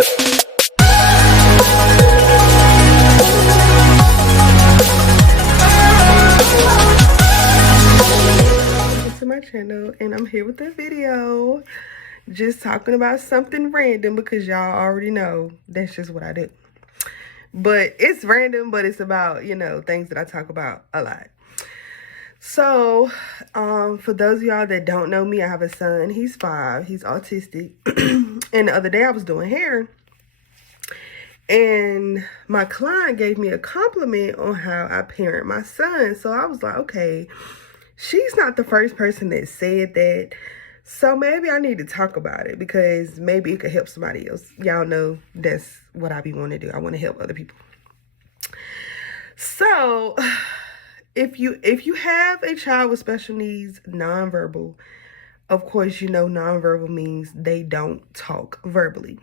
To my channel, and I'm here with a video just talking about something random because y'all already know that's just what I do. But it's random, but it's about, things that I talk about a lot. So, for those of y'all that don't know me, I have a son. He's 5. He's autistic. And the other day I was doing hair, and my client gave me a compliment on how I parent my son. So I was like, okay, she's not the first person that said that. So maybe I need to talk about it because maybe it could help somebody else. Y'all know that's what I be wanting to do. I want to help other people. So if you have a child with special needs, nonverbal, of course, nonverbal means they don't talk verbally.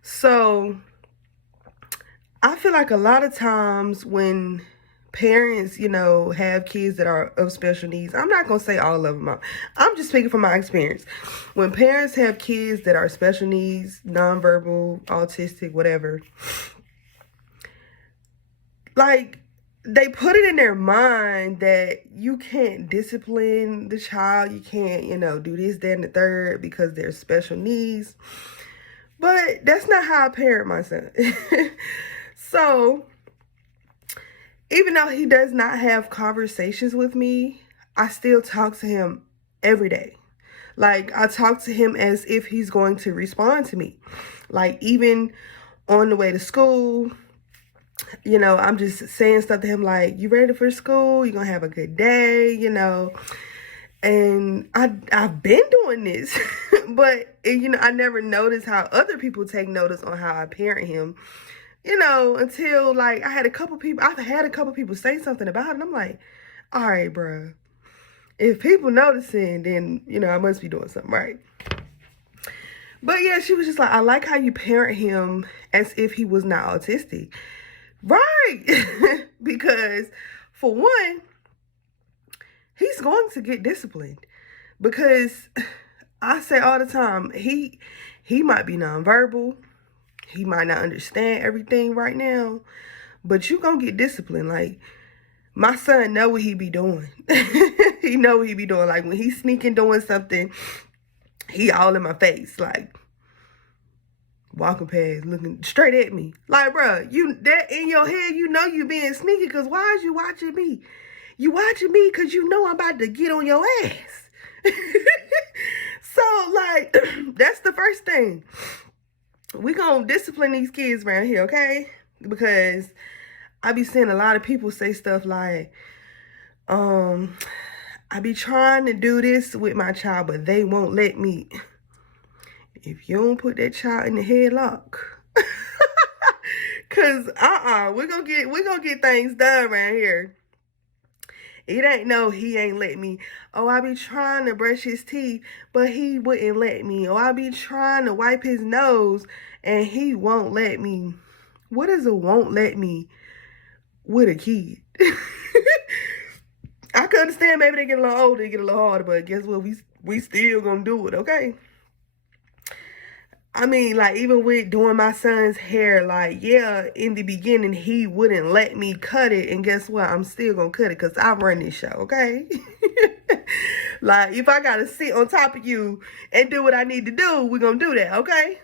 So I feel like a lot of times when parents, have kids that are of special needs, I'm not going to say all of them. I'm just speaking from my experience. When parents have kids that are special needs, nonverbal, autistic, whatever, like, they put it in their mind that you can't discipline the child. You can't, do this, that, and the third because they're special needs. But that's not how I parent my son. So, even though he does not have conversations with me, I still talk to him every day. Like, I talk to him as if he's going to respond to me. Like, even on the way to school, I'm just saying stuff to him like, you ready for school? You gonna have a good day, And I've been doing this, but, I never noticed how other people take notice on how I parent him. Until like I've had a couple people say something about it. And I'm like, all right, bruh. If people noticing, then, I must be doing something right. But yeah, she was just like, I like how you parent him as if he was not autistic. Right. Because for one, he's going to get disciplined. Because I say all the time, he might be nonverbal. He might not understand everything right now, but you gonna get disciplined. Like, my son know what he be doing. He know what he be doing. Like, when he's sneaking doing something, he all in my face, like, walking past, looking straight at me. Like, bruh, that in your head, you being sneaky, because why is you watching me? You watching me because I'm about to get on your ass. So, like, that's the first thing. We gonna discipline these kids around here, okay? Because I be seeing a lot of people say stuff like, I be trying to do this with my child, but they won't let me. If you don't put that child in the headlock, cause we're gonna get things done around here. It ain't no, he ain't let me. Oh, I be trying to brush his teeth, but he wouldn't let me. Oh, I be trying to wipe his nose, and he won't let me. What is a won't let me with a kid? I can understand maybe they get a little older, they get a little harder, but guess what? We still gonna do it, okay? I mean, like, even with doing my son's hair, like, yeah, in the beginning, he wouldn't let me cut it. And guess what? I'm still going to cut it because I run this show, okay? Like, if I got to sit on top of you and do what I need to do, we're going to do that, okay?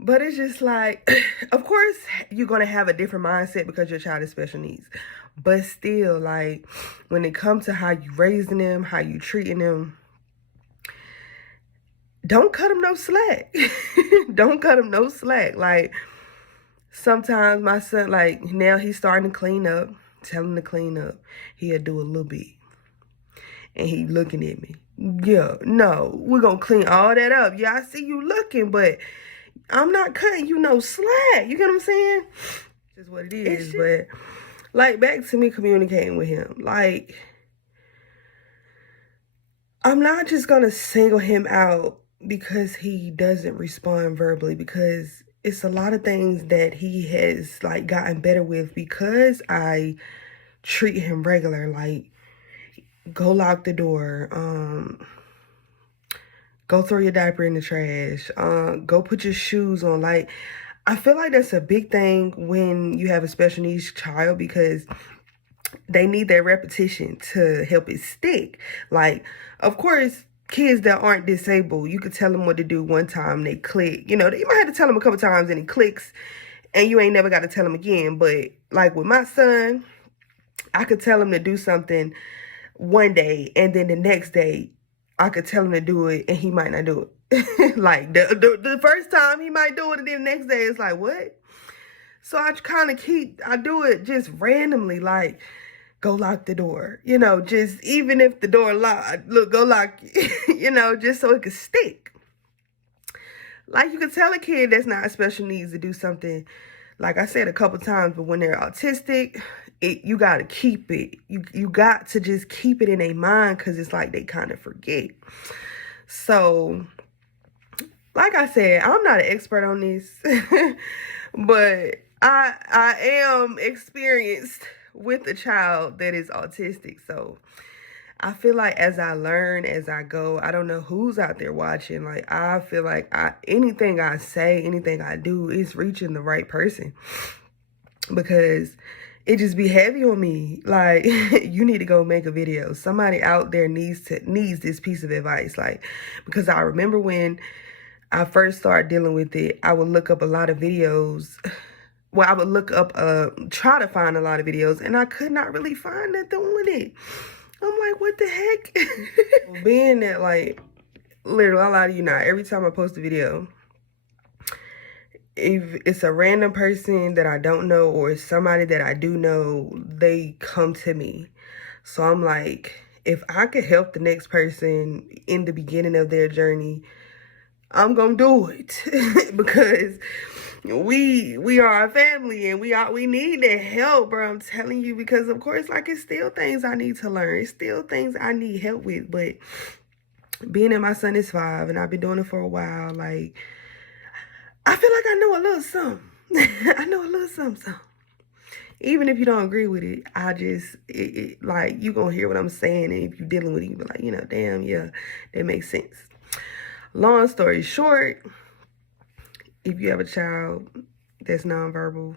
But it's just like, of course, you're going to have a different mindset because your child is special needs. But still, like, when it comes to how you raising them, how you treating them, don't cut him no slack. Don't cut him no slack. Like, sometimes my son, like, now he's starting to clean up. Tell him to clean up. He'll do a little bit. And he looking at me. Yeah, no, we're going to clean all that up. Yeah, I see you looking, but I'm not cutting you no slack. You get what I'm saying? That's what it is. But, like, back to me communicating with him. Like, I'm not just going to single him out because he doesn't respond verbally, because it's a lot of things that he has, like, gotten better with because I treat him regular. Like, go lock the door, Go throw your diaper in the trash. Go put your shoes on. Like, I feel like that's a big thing when you have a special needs child, because they need that repetition to help it stick. Like, of course, kids that aren't disabled, you could tell them what to do one time, they click. You know, you might have to tell them a couple times and it clicks, and you ain't never got to tell them again. But like with my son, I could tell him to do something one day, and then the next day I could tell him to do it, and he might not do it. Like the first time he might do it, and then the next day it's like, what? So I kind of I do it just randomly, like, go lock the door. You know, just even if the door locked, look, go lock, you know, just so it could stick. Like, you could tell a kid that's not special needs to do something, like I said a couple times, but when they're autistic, you got to keep it. You got to just keep it in their mind, because it's like they kind of forget. So, like I said, I'm not an expert on this, but I am experienced with a child that is autistic. So I feel like as I learn, as I go, I don't know who's out there watching. Like, I feel like anything I say, anything I do is reaching the right person, because it just be heavy on me. Like, you need to go make a video. Somebody out there needs this piece of advice. Like, because I remember when I first started dealing with it, I would look up a lot of videos. Well, I would look up, try to find a lot of videos, and I could not really find nothing on it. I'm like, what the heck? Being that, like, literally, I'll lie to you not, every time I post a video, if it's a random person that I don't know or somebody that I do know, they come to me. So I'm like, if I could help the next person in the beginning of their journey, I'm gonna do it. Because we are a family, and we need that help, bro. I'm telling you, because of course, like, it's still things I need to learn. It's still things I need help with. But being that my son is 5 and I've been doing it for a while, like, I feel like I know a little something. I know a little something. Even if you don't agree with it, I just, like, you gonna hear what I'm saying, and if you're dealing with it, you be like, you know, damn, yeah, that makes sense. Long story short, if you have a child that's nonverbal,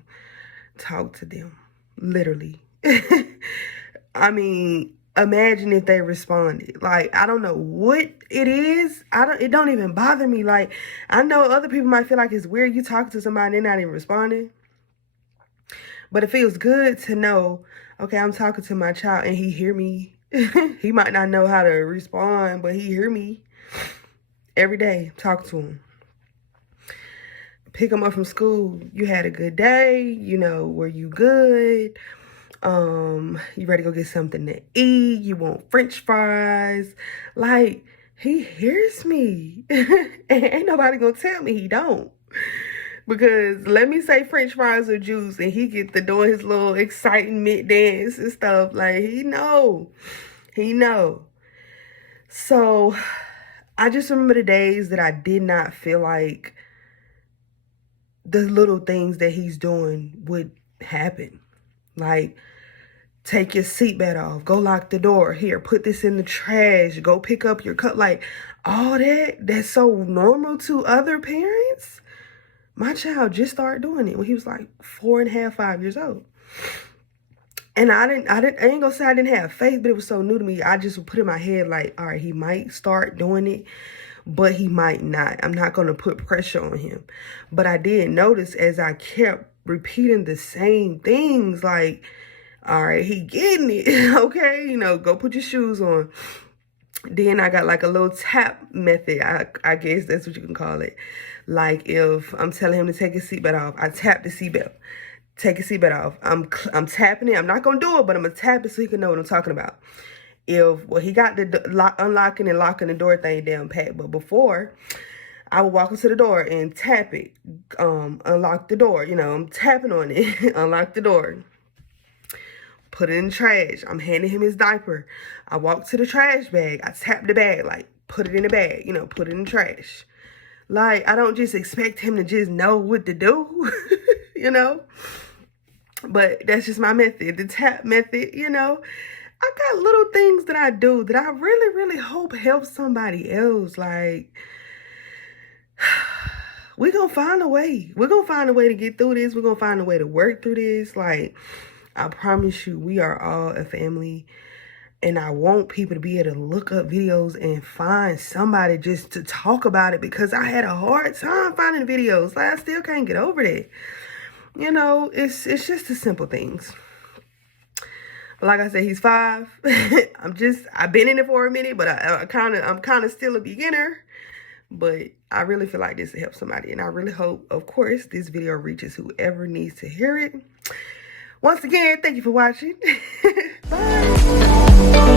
talk to them. Literally. I mean, imagine if they responded. Like, I don't know what it is. It don't even bother me. Like, I know other people might feel like it's weird you talking to somebody and they're not even responding. But it feels good to know, okay, I'm talking to my child and he hear me. He might not know how to respond, but he hear me. Every day, talk to him. Pick him up from school. You had a good day. You know, were you good? You ready to go get something to eat? You want French fries? Like, he hears me. And ain't nobody gonna tell me he don't. Because let me say French fries or juice, and he get to doing his little excitement dance and stuff. Like, he know. He know. So I just remember the days that I did not feel like the little things that he's doing would happen. Like, take your seatbelt off. Go lock the door. Here, put this in the trash. Go pick up your cup. Like, all that's so normal to other parents. My child just started doing it when he was like 4.5, 5 years old. And I ain't gonna say I didn't have faith, but it was so new to me. I just would put in my head like, all right, he might start doing it, but he might not. I'm not gonna put pressure on him. But I did notice as I kept repeating the same things, like, all right, he getting it. Okay, you know, go put your shoes on. Then I got like a little tap method. I guess that's what you can call it. Like, if I'm telling him to take his seatbelt off, I tap the seatbelt. Take his seatbelt off. I'm tapping it. I'm not gonna do it, but I'm gonna tap it so he can know what I'm talking about. He got the unlocking and locking the door thing down pat, but before, I would walk him to the door and tap it, unlock the door. You know, I'm tapping on it, unlock the door. Put it in the trash. I'm handing him his diaper. I walk to the trash bag. I tap the bag, like, put it in the bag, you know, put it in the trash. Like, I don't just expect him to just know what to do, you know. But that's just my method, the tap method, you know. I got little things that I do that I really, really hope help somebody else. Like, we're gonna find a way. We're gonna find a way to get through this. We're gonna find a way to work through this. Like, I promise you, we are all a family. And I want people to be able to look up videos and find somebody just to talk about it, because I had a hard time finding videos. Like, I still can't get over that. You know, it's just the simple things. But like I said, he's 5. I've been in it for a minute, but I'm kind of still a beginner. But I really feel like this will help somebody. And I really hope, of course, this video reaches whoever needs to hear it. Once again, thank you for watching. Bye.